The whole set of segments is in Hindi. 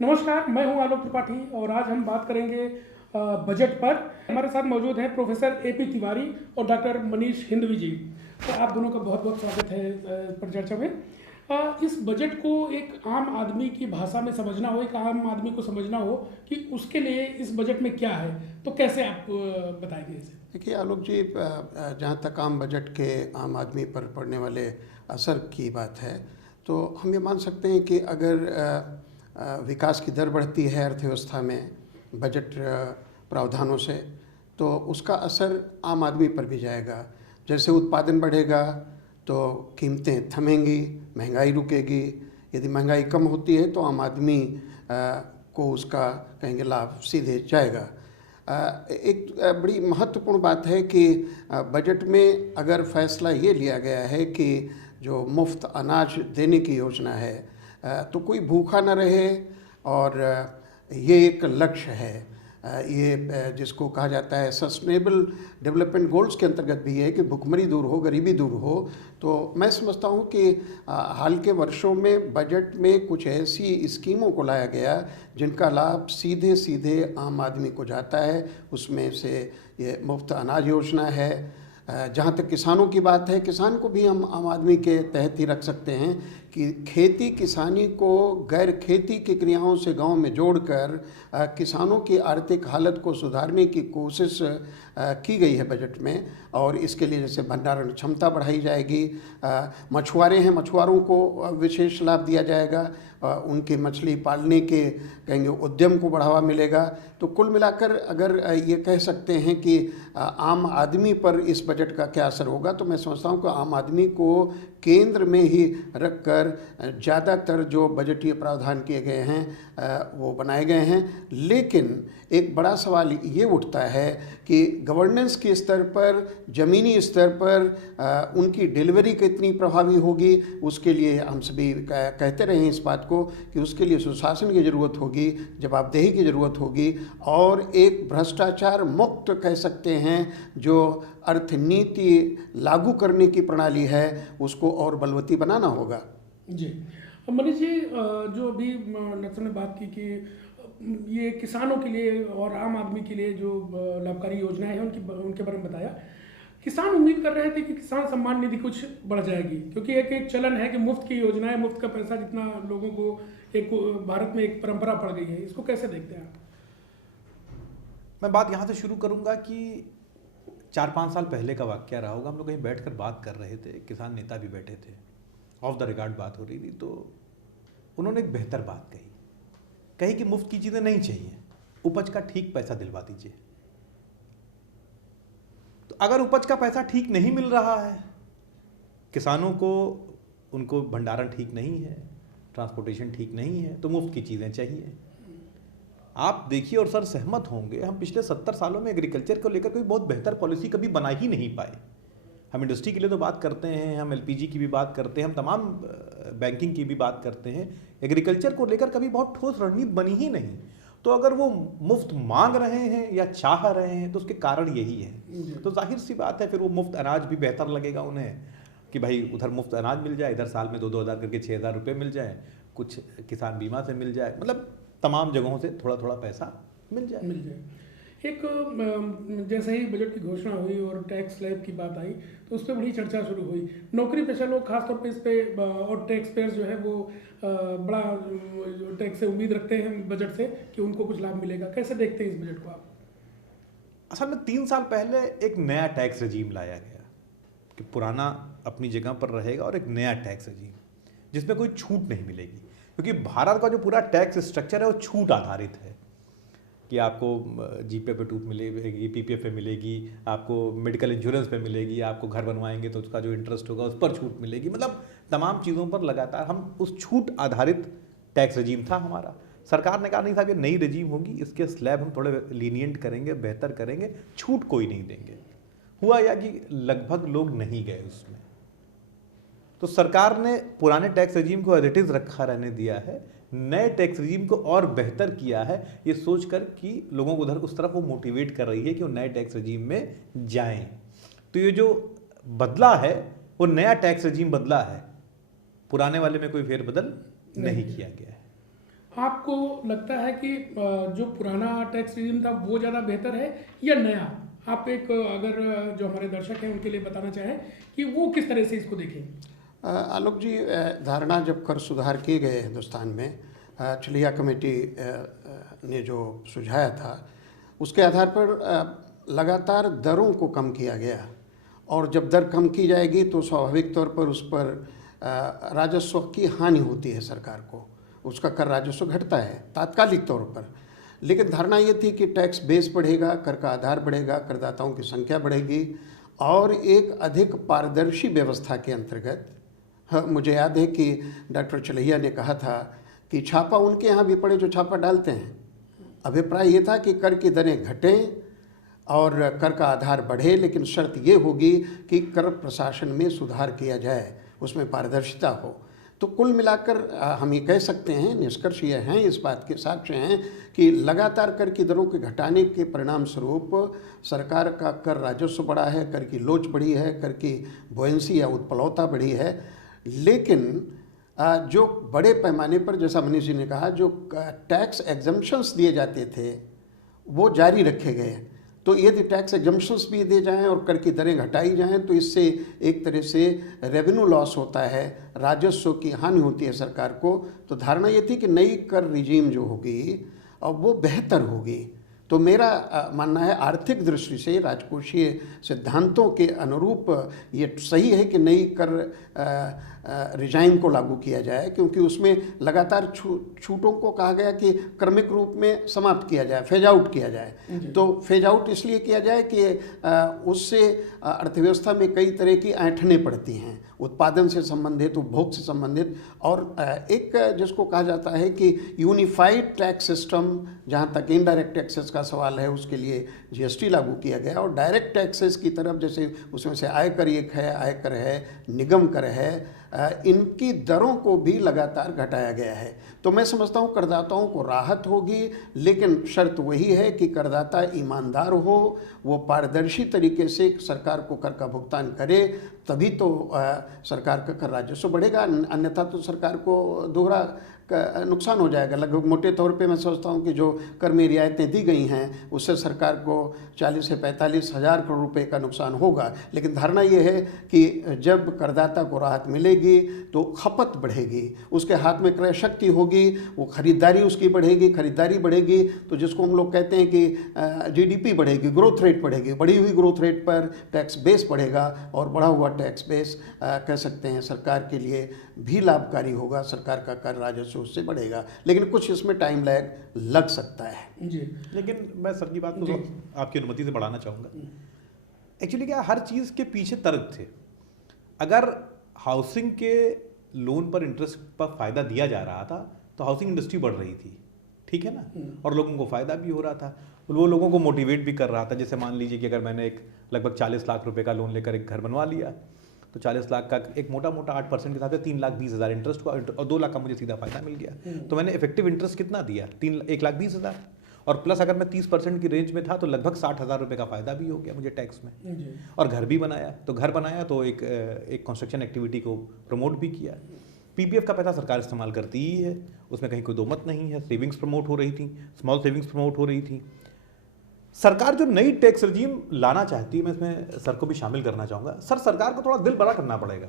नमस्कार, मैं हूं आलोक त्रिपाठी और आज हम बात करेंगे बजट पर। हमारे साथ मौजूद हैं प्रोफेसर एपी तिवारी और डॉक्टर मनीष हिंदवी जी। तो आप दोनों का बहुत बहुत स्वागत है परिचर्चा में। इस बजट को एक आम आदमी की भाषा में समझना हो, एक आम आदमी को समझना हो कि उसके लिए इस बजट में क्या है, तो कैसे आप बताएंगे इसे? देखिए आलोक जी, जहाँ तक आम बजट के आम आदमी पर पड़ने वाले असर की बात है, तो हम ये मान सकते हैं कि अगर विकास की दर बढ़ती है अर्थव्यवस्था में बजट प्रावधानों से, तो उसका असर आम आदमी पर भी जाएगा। जैसे उत्पादन बढ़ेगा तो कीमतें थमेंगी, महंगाई रुकेगी। यदि महंगाई कम होती है तो आम आदमी को उसका कहेंगे लाभ सीधे जाएगा। एक बड़ी महत्वपूर्ण बात है कि बजट में अगर फैसला ये लिया गया है कि जो मुफ्त अनाज देने की योजना है, तो कोई भूखा न रहे, और ये एक लक्ष्य है। ये जिसको कहा जाता है सस्टेनेबल डेवलपमेंट गोल्स के अंतर्गत भी है कि भुखमरी दूर हो, गरीबी दूर हो। तो मैं समझता हूँ कि हाल के वर्षों में बजट में कुछ ऐसी स्कीमों को लाया गया जिनका लाभ सीधे सीधे आम आदमी को जाता है। उसमें से ये मुफ्त अनाज योजना है। जहाँ तक किसानों की बात है, किसान को भी हम आम आदमी के तहत ही रख सकते हैं कि खेती किसानी को गैर खेती की क्रियाओं से गांव में जोड़कर किसानों की आर्थिक हालत को सुधारने की कोशिश की गई है बजट में। और इसके लिए जैसे भंडारण क्षमता बढ़ाई जाएगी, मछुआरे हैं, मछुआरों को विशेष लाभ दिया जाएगा, उनके मछली पालने के कहेंगे उद्यम को बढ़ावा मिलेगा। तो कुल मिलाकर अगर ये कह सकते हैं कि आम आदमी पर इस बजट का क्या असर होगा, तो मैं समझता हूँ कि आम आदमी को केंद्र में ही रखकर ज़्यादातर जो बजटीय प्रावधान किए गए हैं वो बनाए गए हैं। लेकिन एक बड़ा सवाल ये उठता है कि गवर्नेंस के स्तर पर, ज़मीनी स्तर पर उनकी डिलीवरी कितनी प्रभावी होगी। उसके लिए हम सभी कहते रहे हैं इस बात को कि उसके लिए सुशासन की ज़रूरत होगी, जवाबदेही की ज़रूरत होगी, और एक भ्रष्टाचार मुक्त कह सकते हैं जो अर्थनीति लागू करने की प्रणाली है उसको और बलवती बनाना होगा। जी, मनीष जी, जो अभी डॉक्टर ने बात की कि ये किसानों के लिए और आम आदमी के लिए जो लाभकारी योजनाएं हैं उनके बारे में बताया। किसान उम्मीद कर रहे थे कि किसान सम्मान निधि कुछ बढ़ जाएगी, क्योंकि एक चलन है कि मुफ्त की योजनाएं, मुफ्त का पैसा जितना लोगों को एक भारत में एक परंपरा पड़ गई है। इसको कैसे देखते हैं आप? मैं बात यहाँ से शुरू करूँगा कि 4-5 साल पहले का वाकया रहा होगा। हम लोग कहीं बैठकर बात कर रहे थे, किसान नेता भी बैठे थे, ऑफ द रिकॉर्ड बात हो रही थी, तो उन्होंने एक बेहतर बात कही कि मुफ्त की चीज़ें नहीं चाहिए, उपज का ठीक पैसा दिलवा दीजिए। तो अगर उपज का पैसा ठीक नहीं मिल रहा है किसानों को, उनको भंडारण ठीक नहीं है, ट्रांसपोर्टेशन ठीक नहीं है, तो मुफ्त की चीज़ें चाहिए। आप देखिए, और सर सहमत होंगे, हम पिछले 70 सालों में एग्रीकल्चर को लेकर कोई बहुत बेहतर पॉलिसी कभी बना ही नहीं पाए। हम इंडस्ट्री के लिए तो बात करते हैं, हम एलपीजी की भी बात करते हैं, हम तमाम बैंकिंग की भी बात करते हैं, एग्रीकल्चर को लेकर कभी बहुत ठोस रणनीति बनी ही नहीं। तो अगर वो मुफ्त मांग रहे हैं या चाह रहे हैं तो उसके कारण यही है। तो जाहिर सी बात है फिर वो मुफ्त अनाज भी बेहतर लगेगा उन्हें कि भाई उधर मुफ्त अनाज मिल जाए, इधर साल में 2-2 हज़ार करके 6,000 रुपये मिल जाए, कुछ किसान बीमा से मिल जाए, मतलब तमाम जगहों से थोड़ा थोड़ा पैसा मिल जाए। एक जैसे ही बजट की घोषणा हुई और टैक्स स्लैब की बात आई तो उस पर बड़ी चर्चा शुरू हुई। नौकरी पेशा लोग खासतौर पे इस पे और टैक्स पेयर्स जो है वो बड़ा टैक्स से उम्मीद रखते हैं बजट से कि उनको कुछ लाभ मिलेगा। कैसे देखते हैं इस बजट को आप? असल में 3 साल पहले एक नया टैक्स रजीम लाया गया कि पुराना अपनी जगह पर रहेगा और एक नया टैक्स रजीम जिसमें कोई छूट नहीं मिलेगी, क्योंकि भारत का जो पूरा टैक्स स्ट्रक्चर है वो छूट आधारित है कि आपको जीपे पे छूट मिलेगी, पीपीएफ पे मिलेगी, आपको मेडिकल इंश्योरेंस पे मिलेगी, आपको घर बनवाएंगे तो उसका जो इंटरेस्ट होगा उस पर छूट मिलेगी, मतलब तमाम चीज़ों पर लगातार हम उस छूट आधारित टैक्स रजीम था हमारा। सरकार ने कहा नहीं साहब ये नई रजीम होगी, इसके स्लैब हम थोड़े लीनियंट करेंगे, बेहतर करेंगे, छूट कोई नहीं देंगे। हुआ या कि लगभग लोग नहीं गए उसमें, तो सरकार ने पुराने टैक्स रजीम को एज इट इज़ रखा रहने दिया है, नए टैक्स रजीम को और बेहतर किया है, ये सोचकर कि लोगों को उधर उस तरफ वो मोटिवेट कर रही है कि वो नए टैक्स रजीम में जाएं। तो ये जो बदला है वो नया टैक्स रजीम बदला है, पुराने वाले में कोई फेरबदल नहीं किया गया है। आपको लगता है कि जो पुराना टैक्स रिजीम था वो ज़्यादा बेहतर है या नया? आप एक अगर जो हमारे दर्शक हैं उनके लिए बताना चाहें कि वो किस तरह से इसको देखें। आलोक जी, धारणा जब कर सुधार किए गए हिंदुस्तान में, चलिया कमेटी ने जो सुझाया था उसके आधार पर लगातार दरों को कम किया गया, और जब दर कम की जाएगी तो स्वाभाविक तौर पर उस पर राजस्व की हानि होती है सरकार को, उसका कर राजस्व घटता है तात्कालिक तौर पर। लेकिन धारणा ये थी कि टैक्स बेस बढ़ेगा, कर का आधार बढ़ेगा, करदाताओं की संख्या बढ़ेगी और एक अधिक पारदर्शी व्यवस्था के अंतर्गत, हाँ, मुझे याद है कि डॉक्टर चलैया ने कहा था कि छापा उनके यहाँ भी पड़े जो छापा डालते हैं। अभिप्राय ये था कि कर की दरें घटें और कर का आधार बढ़े, लेकिन शर्त ये होगी कि कर प्रशासन में सुधार किया जाए, उसमें पारदर्शिता हो। तो कुल मिलाकर हम ये कह सकते हैं, निष्कर्ष ये हैं, इस बात के साक्ष्य हैं कि लगातार कर की दरों के घटाने के परिणाम स्वरूप सरकार का कर राजस्व बढ़ा है, कर की लोच बढ़ी है, कर की बोयंसी या उत्प्लवता बढ़ी है। लेकिन जो बड़े पैमाने पर, जैसा मनीष जी ने कहा, जो टैक्स एग्जम्पशंस दिए जाते थे वो जारी रखे गए। तो यदि टैक्स एग्जम्पशंस भी दिए जाएं और कर की दरें घटाई जाएं तो इससे एक तरह से रेवेन्यू लॉस होता है, राजस्व की हानि होती है सरकार को। तो धारणा ये थी कि नई कर रिजीम जो होगी अब वो बेहतर होगी। तो मेरा मानना है आर्थिक दृष्टि से, राजकोषीय सिद्धांतों के अनुरूप ये सही है कि नई कर रिजाइम को लागू किया जाए, क्योंकि उसमें लगातार छूटों को कहा गया कि क्रमिक रूप में समाप्त किया जाए, फेज आउट किया जाए। तो फेज आउट इसलिए किया जाए कि उससे अर्थव्यवस्था में कई तरह की ऐंठनें पड़ती हैं, उत्पादन से संबंधित, उपभोग से संबंधित, और एक जिसको कहा जाता है कि यूनिफाइड टैक्स सिस्टम, जहाँ तक इनडायरेक्ट टैक्सेस का सवाल है उसके लिए जीएसटी लागू किया गया, और डायरेक्ट टैक्सेस की तरफ जैसे उसमें से आयकर एक है, आयकर है, निगम कर है, इनकी दरों को भी लगातार घटाया गया है। तो मैं समझता हूँ करदाताओं को राहत होगी, लेकिन शर्त वही है कि करदाता ईमानदार हो, वो पारदर्शी तरीके से सरकार को कर का भुगतान करे, तभी तो सरकार का कर राजस्व बढ़ेगा। अन्यथा तो सरकार को दोहरा नुकसान हो जाएगा। लगभग मोटे तौर पे मैं सोचता हूँ कि जो कर में रियायतें दी गई हैं उससे सरकार को 40 से 45 हज़ार करोड़ रुपए का नुकसान होगा। लेकिन धारणा ये है कि जब करदाता को राहत मिलेगी तो खपत बढ़ेगी, उसके हाथ में क्रय शक्ति होगी, वो खरीदारी उसकी बढ़ेगी, खरीदारी बढ़ेगी तो जिसको हम लोग कहते हैं कि जीडीपी बढ़ेगी, ग्रोथ रेट बढ़ेगी। बढ़ी हुई ग्रोथ रेट पर टैक्स बेस बढ़ेगा और बढ़ा हुआ टैक्स बेस कह सकते हैं सरकार के लिए भी लाभकारी होगा, सरकार का कर राजस्व उससे बढ़ेगा। लेकिन कुछ इसमें टाइम लैग लग सकता है जी। लेकिन मैं सर की बात को आपकी अनुमति से बढ़ाना चाहूँगा। एक्चुअली क्या, हर चीज़ के पीछे तर्क थे। अगर हाउसिंग के लोन पर इंटरेस्ट पर फ़ायदा दिया जा रहा था तो हाउसिंग इंडस्ट्री बढ़ रही थी, ठीक है ना, और लोगों को फ़ायदा भी हो रहा था, वो लोगों को मोटिवेट भी कर रहा था। जैसे मान लीजिए कि अगर मैंने एक लगभग 40 लाख रुपए का लोन लेकर एक घर बनवा लिया तो 40 लाख का एक मोटा 8% के साथ 3,20,000 इंटरेस्ट हुआ और 2 लाख का मुझे सीधा फायदा मिल गया। तो मैंने इफेक्टिव इंटरेस्ट कितना दिया, 1,20,000, और प्लस अगर मैं 30% की रेंज में था तो लगभग 60,000 रुपये का फायदा भी हो गया मुझे टैक्स में। और घर भी बनाया, तो घर बनाया तो एक कंस्ट्रक्शन एक्टिविटी को प्रमोट भी किया। पीपीएफ का पैसा सरकार इस्तेमाल करती ही है, उसमें कहीं कोई दो मत नहीं है। सेविंग्स प्रमोट हो रही थी, स्मॉल सेविंग्स प्रमोट हो रही थी। सरकार जो नई टैक्स रजीम लाना चाहती है, मैं इसमें सर को भी शामिल करना चाहूँगा। सर, सरकार को थोड़ा दिल बड़ा करना पड़ेगा।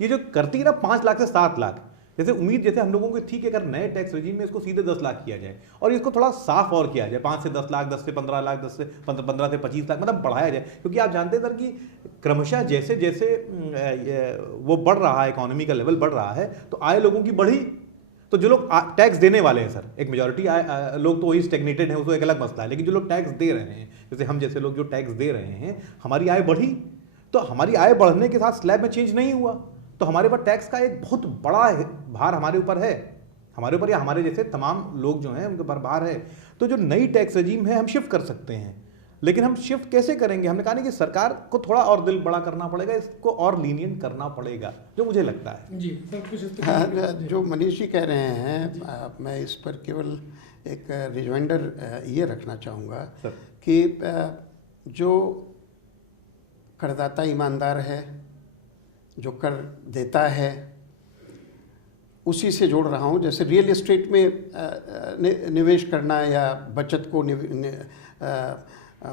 ये जो करती है ना 5 लाख से 7 लाख, जैसे उम्मीद जैसे हम लोगों की थी कि अगर नए टैक्स रजीम में इसको सीधे 10 लाख किया जाए और इसको थोड़ा साफ और किया जाए, 5 से 10 लाख, 10 से 15 लाख, 10 से 15 से 25 लाख, मतलब बढ़ाया जाए। क्योंकि आप जानते हैं सर कि क्रमशः जैसे जैसे वो बढ़ रहा है, इकोनॉमी का लेवल बढ़ रहा है, तो आय लोगों की बढ़ी, तो जो लोग टैक्स देने वाले हैं सर, एक मेजॉरिटी लोग तो वही स्टेगनेटेड हैं, उसको एक अलग मसला है। लेकिन जो लोग टैक्स दे रहे हैं, जैसे हम जैसे लोग जो टैक्स दे रहे हैं, हमारी आय बढ़ी। तो हमारी आय बढ़ने के साथ स्लैब में चेंज नहीं हुआ, तो हमारे पास टैक्स का एक बहुत बड़ा भार हमारे ऊपर है, हमारे ऊपर या हमारे जैसे तमाम लोग जो हैं उनके ऊपर भार है। तो जो नई टैक्स रजीम है हम शिफ्ट कर सकते हैं, लेकिन हम शिफ्ट कैसे करेंगे? हमने कहा नहीं कि सरकार को थोड़ा और दिल बड़ा करना पड़ेगा, इसको और लीनियंट करना पड़ेगा, जो मुझे लगता है। जी सर, कुछ जो मनीष जी कह रहे हैं, मैं इस पर केवल एक रिमाइंडर ये रखना चाहूँगा कि जो करदाता ईमानदार है, जो कर देता है, उसी से जोड़ रहा हूँ। जैसे रियल एस्टेट में निवेश करना या बचत को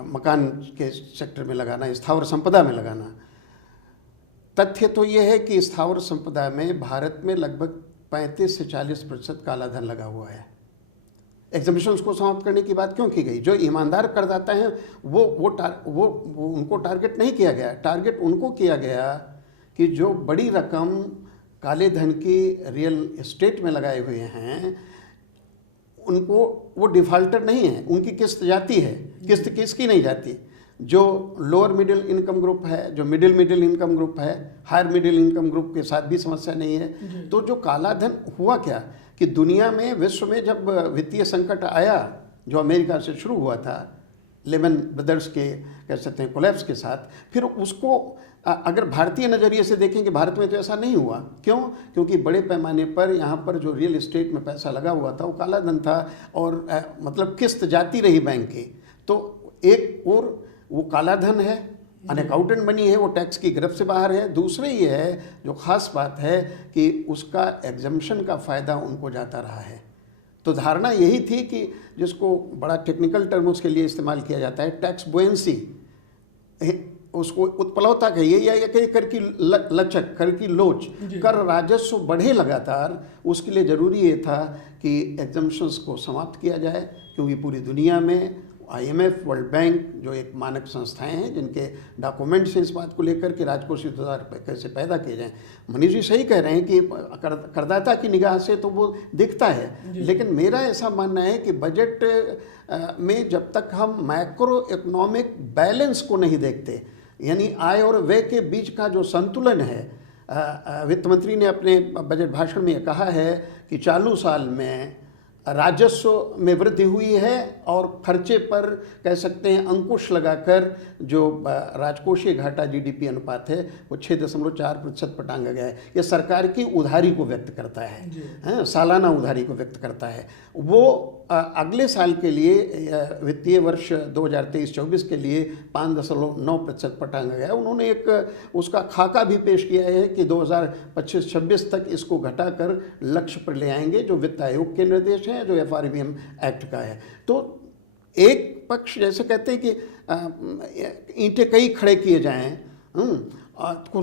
मकान के सेक्टर में लगाना, स्थावर संपदा में लगाना, तथ्य तो ये है कि स्थावर संपदा में भारत में लगभग 35 से 40% काला धन लगा हुआ है। एग्जामिशंस को समाप्त करने की बात क्यों की गई? जो ईमानदार करदाता हैं वो उनको टारगेट नहीं किया गया। टारगेट उनको किया गया कि जो बड़ी रकम काले धन की रियल एस्टेट में लगाए हुए हैं उनको, वो डिफाल्टर नहीं है, उनकी किस्त जाती है। किस्त किसकी नहीं जाती? जो लोअर मिडिल इनकम ग्रुप है, जो मिडिल इनकम ग्रुप है, हायर मिडिल इनकम ग्रुप के साथ भी समस्या नहीं है। तो जो काला धन हुआ क्या कि दुनिया में, विश्व में जब वित्तीय संकट आया जो अमेरिका से शुरू हुआ था लेमन ब्रदर्स के कह सकते हैं कोलैप्स के साथ, फिर उसको अगर भारतीय नज़रिए से देखेंगे, भारत में तो ऐसा नहीं हुआ। क्यों? क्योंकि बड़े पैमाने पर यहाँ पर जो रियल एस्टेट में पैसा लगा हुआ था वो काला धन था और मतलब किस्त जाती रही बैंक की। तो एक और वो काला धन है, अनअकाउंटेड मनी है, वो टैक्स की गिरफ्त से बाहर है। दूसरे ये है जो ख़ास बात है कि उसका एग्जम्पशन का फ़ायदा उनको जाता रहा है। तो धारणा यही थी कि जिसको बड़ा टेक्निकल टर्म उसके लिए इस्तेमाल किया जाता है, टैक्स बुएंसी, उसको उत्प्लवता कहिए या कर की लचक, कर की लोच, कर राजस्व बढ़े लगातार, उसके लिए ज़रूरी ये था कि एग्जम्पशंस को समाप्त किया जाए। क्योंकि पूरी दुनिया में IMF, वर्ल्ड बैंक जो एक मानक संस्थाएं हैं जिनके डॉक्यूमेंट्स हैं इस बात को लेकर कि राजकोषीय सुधार कैसे पैदा किए जाएं। मनीष जी सही कह रहे हैं कि करदाता की निगाह से तो वो दिखता है, लेकिन मेरा ऐसा मानना है कि बजट में जब तक हम मैक्रो इकोनॉमिक बैलेंस को नहीं देखते, यानी आय और व्यय के बीच का जो संतुलन है, वित्त मंत्री ने अपने बजट भाषण में कहा है कि चालू साल में राजस्व में वृद्धि हुई है और खर्चे पर कह सकते हैं अंकुश लगाकर जो राजकोषीय घाटा GDP अनुपात है वो 6.4% पर टांगा गया है। ये सरकार की उधारी को व्यक्त करता है, सालाना उधारी को व्यक्त करता है। वो अगले साल के लिए वित्तीय वर्ष 2023-24 के लिए 5.9% पर टांगा गया है। उन्होंने एक उसका खाका भी पेश किया है कि 2025-26 तक इसको घटाकर लक्ष्य पर ले आएंगे, जो वित्त आयोग के निर्देश हैं, जो FRBM एक्ट का है। तो एक पक्ष जैसे कहते हैं कि ईंटें कई खड़े किए जाएं,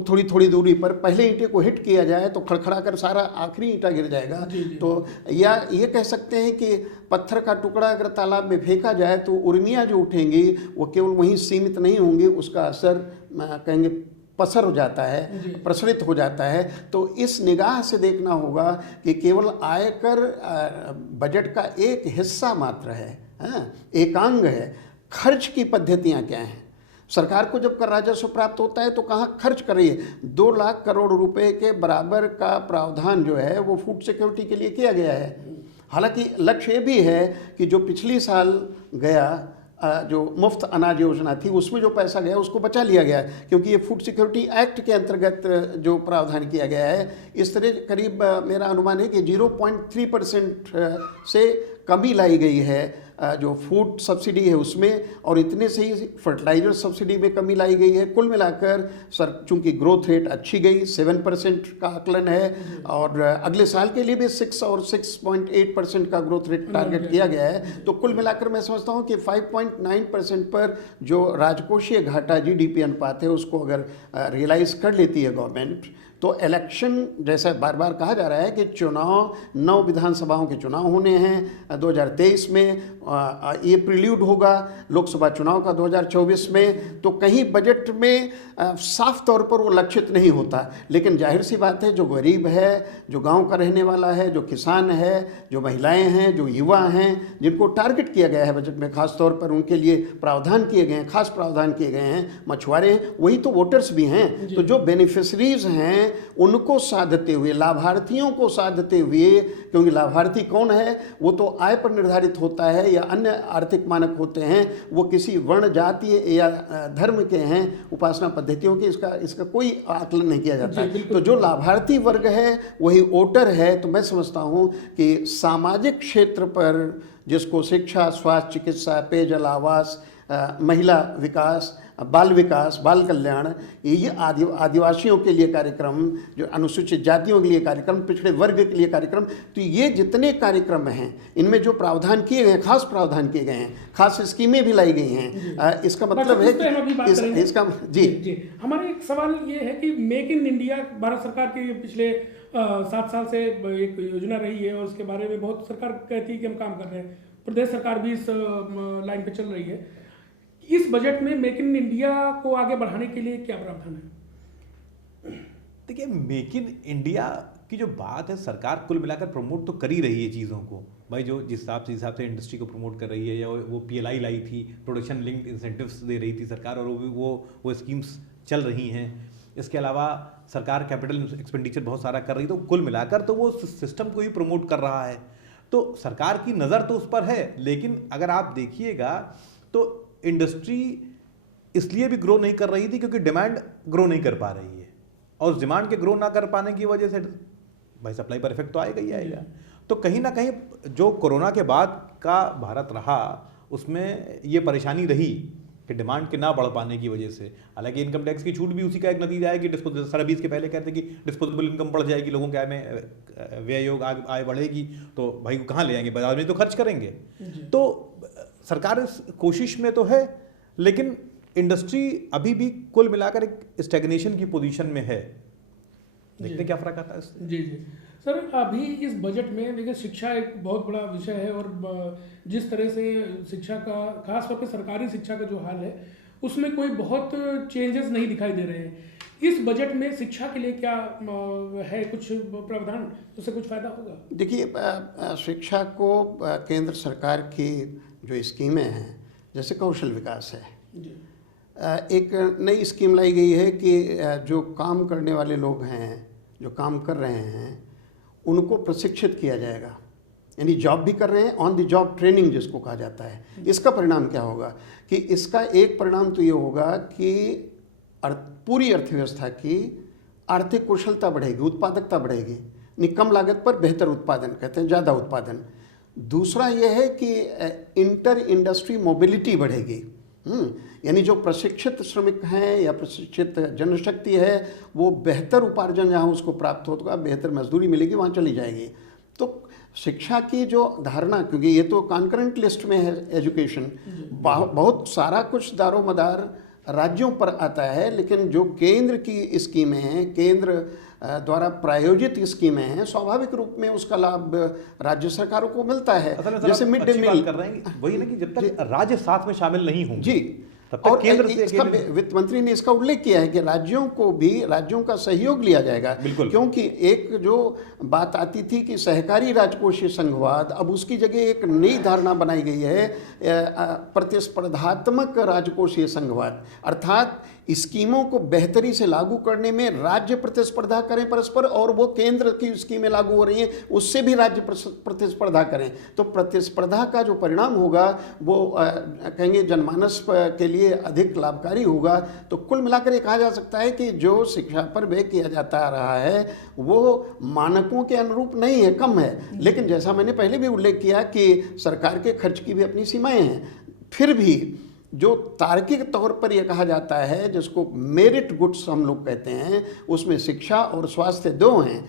थोड़ी थोड़ी दूरी पर पहले ईंटे को हिट किया जाए तो खड़खड़ा कर सारा आखिरी ईंटा गिर जाएगा। तो या ये कह सकते हैं कि पत्थर का टुकड़ा अगर तालाब में फेंका जाए तो उर्मियाँ जो उठेंगी वो केवल वहीं सीमित नहीं होंगी, उसका असर कहेंगे पसर हो जाता है, प्रसरित हो जाता है। तो इस निगाह से देखना होगा कि केवल आयकर बजट का एक हिस्सा मात्र है, एकांग है। खर्च की पद्धतियाँ क्या हैं? सरकार को जब कर राजस्व प्राप्त होता है तो कहाँ खर्च कर रही है? 2 लाख करोड़ रुपए के बराबर का प्रावधान जो है वो फूड सिक्योरिटी के लिए किया गया है। हालांकि लक्ष्य ये भी है कि जो पिछली साल गया जो मुफ्त अनाज योजना थी उसमें जो पैसा गया उसको बचा लिया गया है, क्योंकि ये फूड सिक्योरिटी एक्ट के अंतर्गत जो प्रावधान किया गया है। इस तरह करीब मेरा अनुमान है कि 0.3% से कमी लाई गई है जो फूड सब्सिडी है उसमें, और इतने से ही फर्टिलाइजर सब्सिडी में कमी लाई गई है। कुल मिलाकर सर चूंकि ग्रोथ रेट अच्छी गई, 7% का आकलन है, और अगले साल के लिए भी 6 और 6.8% का ग्रोथ रेट टारगेट किया गया है। तो कुल मिलाकर मैं समझता हूँ कि 5.9% पर जो राजकोषीय घाटा GDP अनुपात है उसको अगर रियलाइज कर लेती है गवर्नमेंट, तो इलेक्शन जैसा बार बार कहा जा रहा है कि चुनाव 9 विधानसभाओं के चुनाव होने हैं 2023 में, ये प्रील्यूड होगा लोकसभा चुनाव का 2024 में। तो कहीं बजट में साफ तौर पर वो लक्षित नहीं होता, लेकिन जाहिर सी बात है जो गरीब है, जो गांव का रहने वाला है, जो किसान है, जो महिलाएं हैं, जो युवा हैं, जिनको टारगेट किया गया है बजट में, खास तौर पर उनके लिए प्रावधान किए गए हैं, खास प्रावधान किए गए हैं, मछुआरे हैं, वही तो वोटर्स भी हैं। तो जो बेनिफिशरीज हैं उनको साधते हुए, लाभार्थियों को साधते हुए, क्योंकि लाभार्थी कौन है वो तो आय पर निर्धारित होता है या अन्य आर्थिक मानक होते हैं, वो किसी वर्ण जाति या धर्म के हैं, उपासना पद्धतियों के, इसका कोई आकलन नहीं किया जाता। तो जो लाभार्थी वर्ग है वही वोटर है। तो मैं समझता हूँ कि सामाजिक क्षेत्र पर जिसको शिक्षा, स्वास्थ्य, चिकित्सा, पेयजल, आवास, महिला विकास, बाल विकास, बाल कल्याण, ये आदिवासियों के लिए कार्यक्रम, जो अनुसूचित जातियों के लिए कार्यक्रम, पिछड़े वर्ग के लिए कार्यक्रम, तो ये जितने कार्यक्रम हैं इनमें जो प्रावधान किए गए हैं, खास प्रावधान किए गए हैं, खास स्कीमें भी लाई गई हैं। इसका मतलब है कि इसका जी हमारा एक सवाल ये है कि मेक इन इंडिया भारत सरकार की पिछले 7 साल से एक योजना रही है और उसके बारे में बहुत सरकार कहती है कि हम काम कर रहे हैं, प्रदेश सरकार भी इस लाइन पे चल रही है। इस बजट में मेक इन इंडिया को आगे बढ़ाने के लिए क्या प्रावधान है? देखिए, मेक इन इंडिया की जो बात है, सरकार कुल मिलाकर प्रमोट तो कर ही रही है चीज़ों को भाई, जो जिस हिसाब से इंडस्ट्री को प्रमोट कर रही है, या वो PLI लाई थी, प्रोडक्शन लिंक्ड इंसेंटिव्स दे रही थी सरकार, और वो स्कीम्स चल रही हैं। इसके अलावा सरकार कैपिटल एक्सपेंडिचर बहुत सारा कर रही है, तो कुल मिलाकर तो वो सिस्टम को ही प्रमोट कर रहा है। तो सरकार की नज़र तो उस पर है, लेकिन अगर आप देखिएगा तो इंडस्ट्री इसलिए भी ग्रो नहीं कर रही थी क्योंकि डिमांड ग्रो नहीं कर पा रही है, और उस डिमांड के ग्रो ना कर पाने की वजह से भाई सप्लाई पर इफेक्ट तो आएगा ही आएगा। तो कहीं ना कहीं जो कोरोना के बाद का भारत रहा, उसमें ये परेशानी रही कि डिमांड के ना बढ़ पाने की वजह से। हालांकि इनकम टैक्स की छूट भी उसी का एक नतीजा है कि सारा 20 के पहले कहते कि डिस्पोजेबल इनकम बढ़ जाएगी, लोगों के आय में व्यय योग आय बढ़ेगी, तो भाई कहाँ ले आएंगे, बाजार में तो खर्च करेंगे। तो सरकार इस कोशिश में तो है, लेकिन इंडस्ट्री अभी भी कुल मिलाकर एक स्टैग्नेशन की पोजीशन में है। देखते क्या फर्क आता है इससे। जी सर, अभी इस बजट में देखिए शिक्षा एक बहुत बड़ा विषय है, और जिस तरह से शिक्षा का, खास तौर पे सरकारी शिक्षा का जो हाल है, उसमें कोई बहुत चेंजेस नहीं दिखाई दे रहे हैं। इस बजट में शिक्षा के लिए क्या है कुछ प्रावधान, उससे कुछ फायदा होगा? देखिए, शिक्षा को केंद्र सरकार की जो स्कीमें हैं, जैसे कौशल विकास है, एक नई स्कीम लाई गई है कि जो काम करने वाले लोग हैं, जो काम कर रहे हैं, उनको प्रशिक्षित किया जाएगा, यानी जॉब भी कर रहे हैं, ऑन द जॉब ट्रेनिंग जिसको कहा जाता है। इसका परिणाम क्या होगा कि इसका एक परिणाम तो ये होगा कि पूरी अर्थव्यवस्था की आर्थिक कुशलता बढ़ेगी, उत्पादकता बढ़ेगी, यानी कम लागत पर बेहतर उत्पादन, कहते हैं ज़्यादा उत्पादन। दूसरा ये है कि इंटर इंडस्ट्री मोबिलिटी बढ़ेगी, यानी जो प्रशिक्षित श्रमिक हैं या प्रशिक्षित जनशक्ति है, वो बेहतर उपार्जन जहाँ उसको प्राप्त होगा, बेहतर मजदूरी मिलेगी, वहाँ चली जाएगी। तो शिक्षा की जो धारणा, क्योंकि ये तो कॉन्करेंट लिस्ट में है एजुकेशन, बहुत सारा कुछ दारोमदार राज्यों पर आता है, लेकिन जो केंद्र की स्कीमें हैं, केंद्र द्वारा प्रायोजित स्कीमें हैं, स्वाभाविक रूप में उसका लाभ राज्य सरकारों को मिलता है। जैसे मिड डे मील कर रहे हैं, वही ना कि जब तक राज्य साथ में शामिल नहीं होंगे जी, और केंद्र से वित्त मंत्री ने इसका उल्लेख किया है कि राज्यों को भी, राज्यों का सहयोग लिया जाएगा, क्योंकि एक जो बात आती थी कि सहकारी राजकोषीय संघवाद, अब उसकी जगह एक नई धारणा बनाई गई है प्रतिस्पर्धात्मक राजकोषीय संघवाद, अर्थात स्कीमों को बेहतरी से लागू करने में राज्य प्रतिस्पर्धा करें परस्पर, और वो केंद्र की स्कीमें लागू हो रही हैं उससे भी राज्य प्रतिस्पर्धा करें। तो प्रतिस्पर्धा का जो परिणाम होगा वो कहेंगे जनमानस के लिए अधिक लाभकारी होगा। तो कुल मिलाकर ये कहा जा सकता है कि जो शिक्षा पर व्यय किया जाता आ रहा है वो मानकों के अनुरूप नहीं है, कम है, लेकिन जैसा मैंने पहले भी उल्लेख किया कि सरकार के खर्च की भी अपनी सीमाएं हैं। फिर भी जो तार्किक तौर पर यह कहा जाता है, जिसको मेरिट गुड्स हम लोग कहते हैं, उसमें शिक्षा और स्वास्थ्य दो हैं।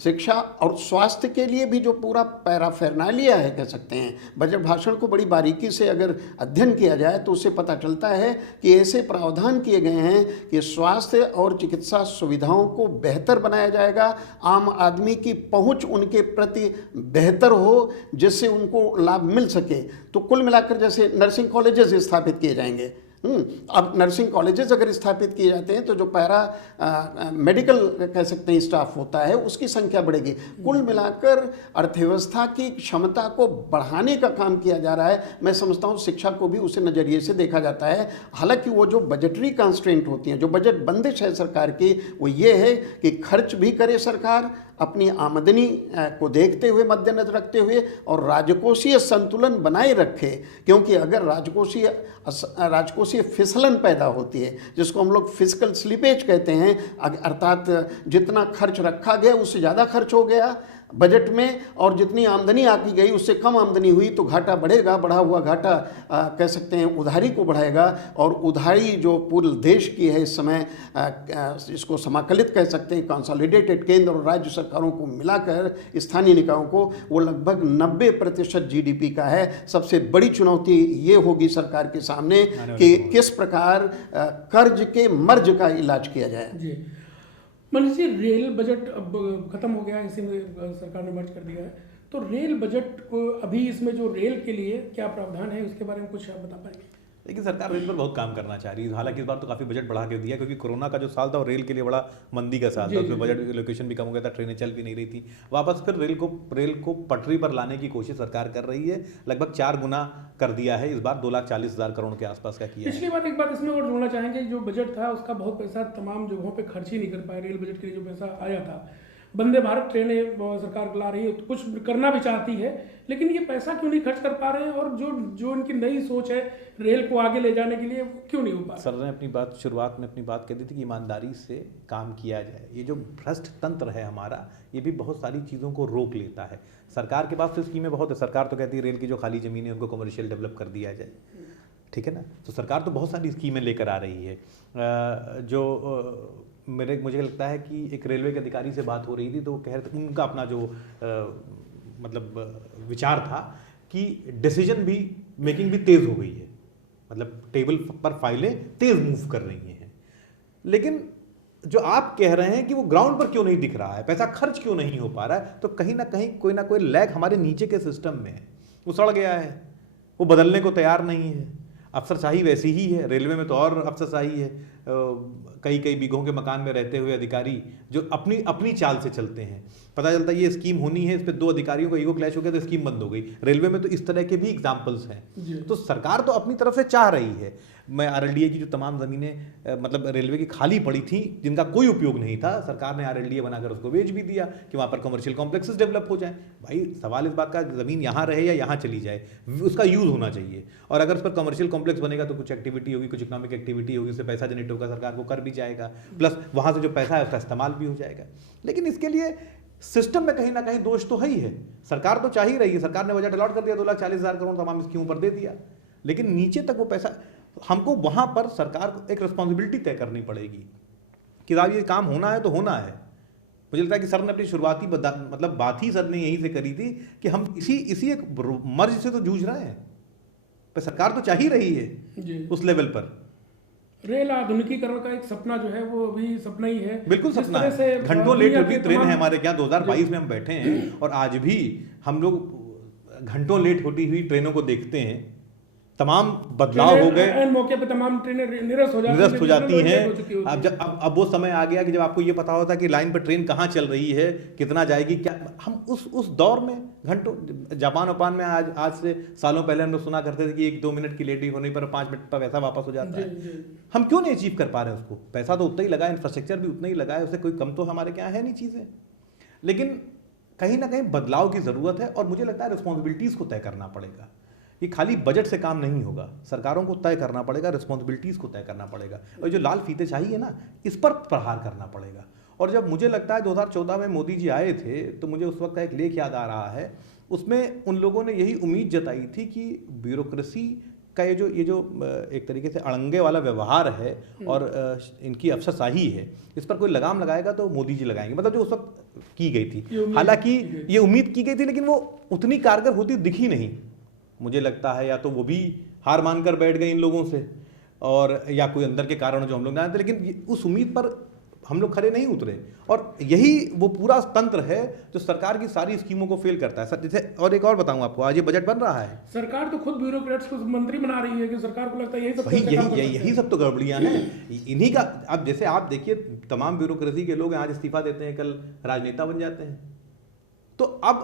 शिक्षा और स्वास्थ्य के लिए भी जो पूरा पैराफेरनालिया है, कह सकते हैं, बजट भाषण को बड़ी बारीकी से अगर अध्ययन किया जाए तो उससे पता चलता है कि ऐसे प्रावधान किए गए हैं कि स्वास्थ्य और चिकित्सा सुविधाओं को बेहतर बनाया जाएगा, आम आदमी की पहुंच उनके प्रति बेहतर हो, जिससे उनको लाभ मिल सके। तो कुल मिलाकर जैसे नर्सिंग कॉलेजेस स्थापित किए जाएंगे, अब नर्सिंग कॉलेजेस अगर स्थापित किए जाते हैं तो जो पैरा मेडिकल कह सकते हैं स्टाफ होता है, उसकी संख्या बढ़ेगी। कुल मिलाकर अर्थव्यवस्था की क्षमता को बढ़ाने का काम किया जा रहा है। मैं समझता हूँ शिक्षा को भी उसी नज़रिए से देखा जाता है। हालांकि वो जो बजटरी कंस्ट्रेंट होती हैं, जो बजट बंदिश है सरकार की, वो ये है कि खर्च भी करे सरकार अपनी आमदनी को देखते हुए, मद्देनजर रखते हुए, और राजकोषीय संतुलन बनाए रखे, क्योंकि अगर राजकोषीय फिसलन पैदा होती है, जिसको हम लोग फिजिकल स्लिपेज कहते हैं, अर्थात जितना खर्च रखा गया उससे ज़्यादा खर्च हो गया, बजट में, और जितनी आमदनी आती गई उससे कम आमदनी हुई तो घाटा बढ़ेगा। बढ़ा हुआ घाटा कह सकते हैं उधारी को बढ़ाएगा, और उधारी जो पूरे देश की है इस समय, इसको समाकलित कह सकते हैं, कंसोलिडेटेड केंद्र और राज्य सरकारों को मिलाकर स्थानीय निकायों को, वो लगभग 90% जीडीपी का है। सबसे बड़ी चुनौती ये होगी सरकार के सामने कि किस प्रकार कर्ज के मर्ज का इलाज किया जाए। जी मनीष जी, रेल बजट अब खत्म हो गया है, इसी में सरकार ने मर्ज कर दिया है, तो रेल बजट को अभी इसमें जो रेल के लिए क्या प्रावधान है उसके बारे में कुछ आप बता पाएंगे? लेकिन सरकार रेल पर बहुत काम करना चाह रही है। हालांकि इस बार तो काफ़ी बजट बढ़ा के दिया, क्योंकि कोरोना का जो साल था वो रेल के लिए बड़ा मंदी का साल था, उसमें बजट एलोकेशन भी कम हो गया था, ट्रेनें चल भी नहीं रही थी। वापस फिर रेल को पटरी पर लाने की कोशिश सरकार कर रही है। लगभग 4 गुना कर दिया है, इस बार 2,40,000 करोड़ के आसपास का किया है। पिछली बार एक बात इसमें और जोड़ना चाहेंगे, जो बजट था उसका बहुत पैसा तमाम जगहों पे खर्च ही नहीं कर पाए। रेल बजट के लिए जो पैसा आया था, वंदे भारत ट्रेनें सरकार ला रही है, तो कुछ करना भी चाहती है, लेकिन ये पैसा क्यों नहीं खर्च कर पा रहे हैं? और जो इनकी नई सोच है रेल को आगे ले जाने के लिए, क्यों नहीं हो पा रहा? सर ने अपनी बात शुरुआत में अपनी बात कह दी थी कि ईमानदारी से काम किया जाए। ये जो भ्रष्ट तंत्र है हमारा, ये भी बहुत सारी चीज़ों को रोक लेता है। सरकार के पास तो स्कीमें बहुत है। सरकार तो कहती है रेल की जो खाली ज़मीन है उनको कमर्शियल डेवलप कर दिया जाए, ठीक है ना। तो सरकार तो बहुत सारी स्कीमें लेकर आ रही है। मुझे लगता है कि एक रेलवे के अधिकारी से बात हो रही थी, तो कह रहे थे उनका अपना जो मतलब विचार था कि डिसीजन भी मेकिंग भी तेज़ हो गई है, मतलब टेबल पर फाइलें तेज़ मूव कर रही हैं। लेकिन जो आप कह रहे हैं कि वो ग्राउंड पर क्यों नहीं दिख रहा है, पैसा खर्च क्यों नहीं हो पा रहा है, तो कहीं ना कोई लैग हमारे नीचे के सिस्टम में है। वो सड़ गया है, वो बदलने को तैयार नहीं है। अफसरशाही वैसी ही है, रेलवे में तो और अफसरशाही है। कई बीघों के मकान में रहते हुए अधिकारी जो अपनी चाल से चलते हैं। पता चलता है ये स्कीम होनी है, इस पे 2 अधिकारियों का ईगो क्लैश हो गया तो स्कीम बंद हो गई। रेलवे में तो इस तरह के भी एग्जाम्पल्स हैं। तो सरकार तो अपनी तरफ से चाह रही है। मैं आरएलडीए की जो तमाम ज़मीनें मतलब रेलवे की खाली पड़ी थी, जिनका कोई उपयोग नहीं था, सरकार ने आरएलडीए बनाकर उसको बेच भी दिया कि वहाँ पर कमर्शियल कॉम्प्लेक्सेस डेवलप हो जाए। भाई सवाल इस बात का ज़मीन यहाँ रहे या यहाँ चली जाए, उसका यूज़ होना चाहिए। और अगर उस पर कमर्शियल कॉम्प्लेक्स बनेगा तो कुछ एक्टिविटी होगी, कुछ इकोनॉमिक एक्टिविटी होगी, उससे पैसा जनरेट होगा, सरकार को कर भी जाएगा, प्लस वहाँ से जो पैसा है उसका इस्तेमाल भी हो जाएगा। लेकिन इसके लिए सिस्टम में कहीं ना कहीं दोष तो है ही है। सरकार तो चाह ही रही है, सरकार ने बजट अलॉट कर दिया, 2,40,000 करोड़ तमाम स्कीमों पर दे दिया, लेकिन नीचे तक वो पैसा, हमको वहाँ पर सरकार को एक रिस्पॉन्सिबिलिटी तय करनी पड़ेगी कि साहब ये काम होना है तो होना है। मुझे लगता है कि सर ने अपनी शुरुआती मतलब बात ही सर ने यहीं से करी थी कि हम इसी एक मर्ज से तो जूझ रहे हैं, पर सरकार तो चाह ही रही है उस लेवल पर। रेल आधुनिकीकरण का एक सपना जो है वो अभी सपना ही है, बिल्कुल सपना है। घंटों लेट होती ट्रेन है हमारे क्या, 2022 में हम बैठे हैं और आज भी हम लोग घंटों लेट होती हुई ट्रेनों को देखते हैं। तमाम बदलाव हो गए, मौके पे तमाम ट्रेनें निरस्त हो जाती हैं। अब वो समय आ गया कि जब आपको ये पता होता कि लाइन पर ट्रेन कहाँ चल रही है, कितना जाएगी, क्या हम उस दौर में घंटों, जापान में आज से सालों पहले हम लोग सुना करते थे कि 1-2 मिनट की लेट होने पर 5 मिनट पर पैसा वापस हो जाता है। हम क्यों नहीं अचीव कर पा रहे उसको? पैसा तो उतना ही लगा है, इंफ्रास्ट्रक्चर भी उतना ही लगा है, उससे कोई कम तो हमारे क्या है नहीं चीज़ें। लेकिन कहीं ना कहीं बदलाव की ज़रूरत है और मुझे लगता है रिस्पॉन्सिबिलिटीज़ को तय करना पड़ेगा। ये खाली बजट से काम नहीं होगा, सरकारों को तय करना पड़ेगा, रिस्पॉन्सिबिलिटीज़ को तय करना पड़ेगा, और जो लाल फीते चाहिए ना, इस पर प्रहार करना पड़ेगा। और जब मुझे लगता है 2014 में मोदी जी आए थे, तो मुझे उस वक्त का एक लेख याद आ रहा है, उसमें उन लोगों ने यही उम्मीद जताई थी कि ब्यूरोक्रेसी का ये जो एक तरीके से अड़ंगे वाला व्यवहार है और इनकी अफसरशाही है, इस पर कोई लगाम लगाएगा तो मोदी जी लगाएंगे, मतलब जो उस वक्त की गई थी। हालांकि ये उम्मीद की गई थी, लेकिन वो उतनी कारगर होती दिखी नहीं। मुझे लगता है या तो वो भी हार मानकर बैठ गए इन लोगों से, और या कोई अंदर के कारण जो हम लोग जानते, लेकिन उस उम्मीद पर हम लोग खड़े नहीं उतरे। और यही वो पूरा तंत्र है जो सरकार की सारी स्कीमों को फेल करता है सर। जैसे और एक और बताऊं आपको, आज ये बजट बन रहा है, सरकार तो खुद ब्यूरोक्रेट्स को मंत्री बना रही है कि सरकार को लगता है यही सब तो गड़बड़ियां हैं इन्हीं का। अब जैसे आप देखिए, तमाम ब्यूरोक्रेसी के लोग आज इस्तीफा देते हैं, कल राजनेता बन जाते हैं। तो अब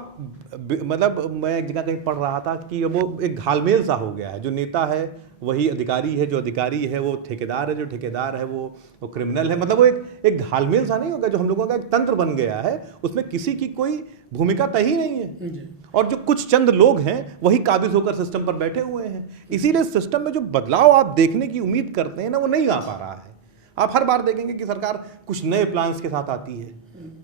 मतलब मैं एक जगह कहीं पढ़ रहा था कि वो एक घालमेल सा हो गया है, जो नेता है वही अधिकारी है, जो अधिकारी है वो ठेकेदार है, जो ठेकेदार है वो क्रिमिनल है। मतलब वो एक घालमेल सा नहीं होगा, जो हम लोगों का एक तंत्र बन गया है, उसमें किसी की कोई भूमिका तय ही नहीं है, और जो कुछ चंद लोग हैं वही काबिज होकर सिस्टम पर बैठे हुए हैं। इसीलिए सिस्टम में जो बदलाव आप देखने की उम्मीद करते हैं ना, वो नहीं आ पा रहा है। आप हर बार देखेंगे कि सरकार कुछ नए प्लान्स के साथ आती है,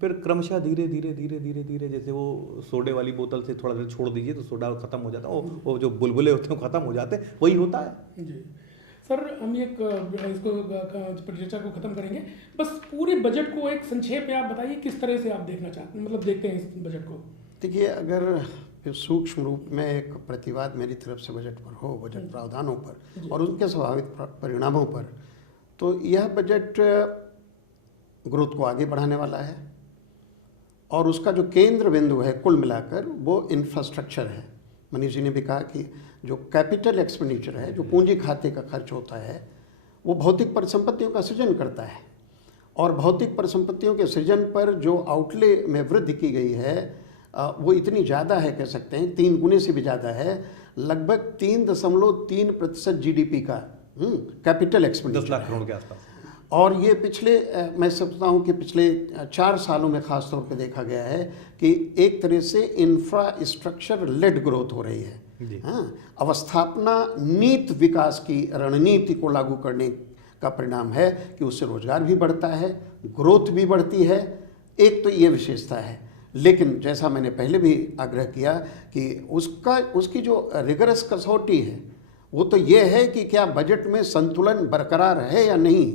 फिर क्रमशः धीरे धीरे धीरे धीरे धीरे, जैसे वो सोडे वाली बोतल से थोड़ा देर छोड़ दीजिए तो सोडा खत्म हो जाता है, वो जो बुलबुले होते हैं खत्म हो जाते हैं, वही होता है जी सर। हम एक इसको चर्चा को खत्म करेंगे, बस पूरे बजट को एक संक्षेप में आप बताइए किस तरह से आप देखना चाहते हैं, मतलब देखते हैं इस बजट को। देखिए, अगर सूक्ष्म रूप में एक प्रतिवाद मेरी तरफ से बजट पर हो, बजट प्रावधानों पर और उनके स्वाभाविक परिणामों पर, तो यह बजट ग्रोथ को आगे बढ़ाने वाला है और उसका जो केंद्र बिंदु है कुल मिलाकर वो इंफ्रास्ट्रक्चर है। मनीष जी ने भी कहा कि जो कैपिटल एक्सपेंडिचर है, जो पूंजी खाते का खर्च होता है, वो भौतिक परिसंपत्तियों का सृजन करता है और भौतिक परिसंपत्तियों के सृजन पर जो आउटले में वृद्धि की गई है वो इतनी ज़्यादा है, कह सकते हैं 3 गुने से भी ज़्यादा है, लगभग 3.3% जीडीपी का कैपिटल एक्सपेंडिचर 10 लाख करोड़ के आसपास। और ये पिछले मैं समझता हूँ कि पिछले 4 सालों में ख़ास तौर पे देखा गया है कि एक तरह से इंफ्रास्ट्रक्चर लेड ग्रोथ हो रही है। हाँ, अवस्थापना नीति विकास की रणनीति को लागू करने का परिणाम है कि उससे रोजगार भी बढ़ता है, ग्रोथ भी बढ़ती है। एक तो ये विशेषता है, लेकिन जैसा मैंने पहले भी आग्रह किया कि उसकी जो रिगरस कसौटी है वो तो ये है कि क्या बजट में संतुलन बरकरार है या नहीं।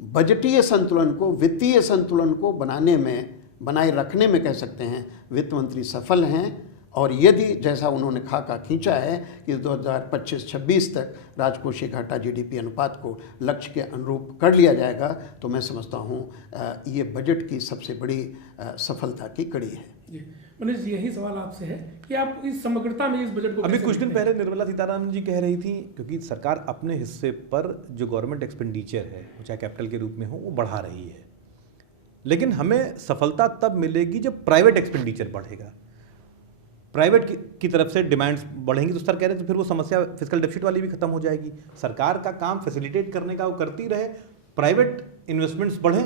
बजटीय संतुलन को, वित्तीय संतुलन को बनाए रखने में कह सकते हैं वित्त मंत्री सफल हैं, और यदि जैसा उन्होंने खाका खींचा है कि 2025-26 तक राजकोषीय घाटा जीडीपी अनुपात को लक्ष्य के अनुरूप कर लिया जाएगा, तो मैं समझता हूँ ये बजट की सबसे बड़ी सफलता की कड़ी है। जी मनीष जी, यही सवाल आपसे है कि आप इस समग्रता में इस बजट को अभी कुछ दिन पहले निर्मला सीतारामन जी कह रही थी, क्योंकि सरकार अपने हिस्से पर जो गवर्नमेंट एक्सपेंडिचर है, चाहे कैपिटल के रूप में हो, वो बढ़ा रही है, लेकिन हमें सफलता तब मिलेगी जब प्राइवेट एक्सपेंडिचर बढ़ेगा, प्राइवेट की तरफ से डिमांड्स बढ़ेंगी। तो सर कह रहे हैं तो फिर वो समस्या फिस्कल डेफिसिट वाली भी खत्म हो जाएगी। सरकार का काम फैसिलिटेट करने का वो करती रहे, प्राइवेट इन्वेस्टमेंट्स बढ़ें।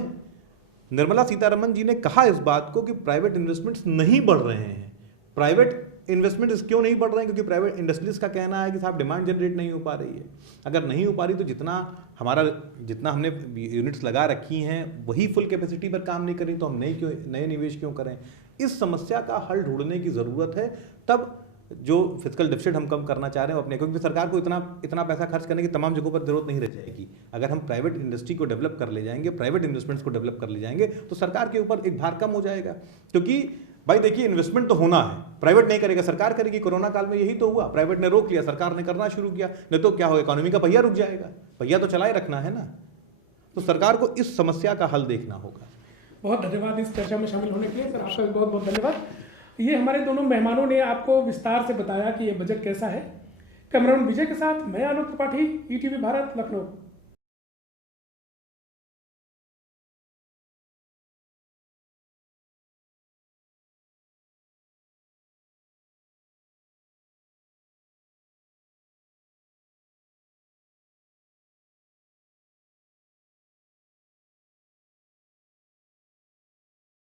निर्मला सीतारमन जी ने कहा इस बात को कि प्राइवेट इन्वेस्टमेंट्स नहीं बढ़ रहे हैं। प्राइवेट इन्वेस्टमेंट्स क्यों नहीं बढ़ रहे हैं? क्योंकि प्राइवेट इंडस्ट्रीज का कहना है कि साहब डिमांड जनरेट नहीं हो पा रही है। अगर नहीं हो पा रही तो जितना हमने यूनिट्स लगा रखी हैं वही फुल कैपेसिटी पर काम नहीं कर रही, तो हम नए निवेश क्यों करें? इस समस्या का हल ढूंढने की ज़रूरत है। तब जो फिस्कल डेफिसिट हम कम करना चाह रहे हैं अपने, क्योंकि सरकार को इतना पैसा खर्च करने की तमाम जगहों पर जरूरत नहीं रह जाएगी। अगर हम प्राइवेट इंडस्ट्री को डेवलप कर ले जाएंगे, प्राइवेट इन्वेस्टमेंट्स को डेवलप कर ले जाएंगे, तो सरकार के ऊपर एक भार कम हो जाएगा। क्योंकि भाई देखिए, इन्वेस्टमेंट तो होना है, प्राइवेट नहीं करेगा सरकार करेगी। कोरोना काल में यही तो हुआ, प्राइवेट ने रोक लिया, सरकार ने करना शुरू किया, नहीं तो क्या होगा, इकोनॉमी का पहिया रुक जाएगा। पहिया तो चलाए रखना है ना, तो सरकार को इस समस्या का हल देखना होगा। बहुत धन्यवाद इस चर्चा में शामिल होने के लिए सर, आपका भी बहुत बहुत धन्यवाद। ये हमारे दोनों मेहमानों ने आपको विस्तार से बताया कि ये बजट कैसा है। कैमरामैन विजय के साथ मैं आलोक त्रिपाठी, ईटीवी भारत, लखनऊ।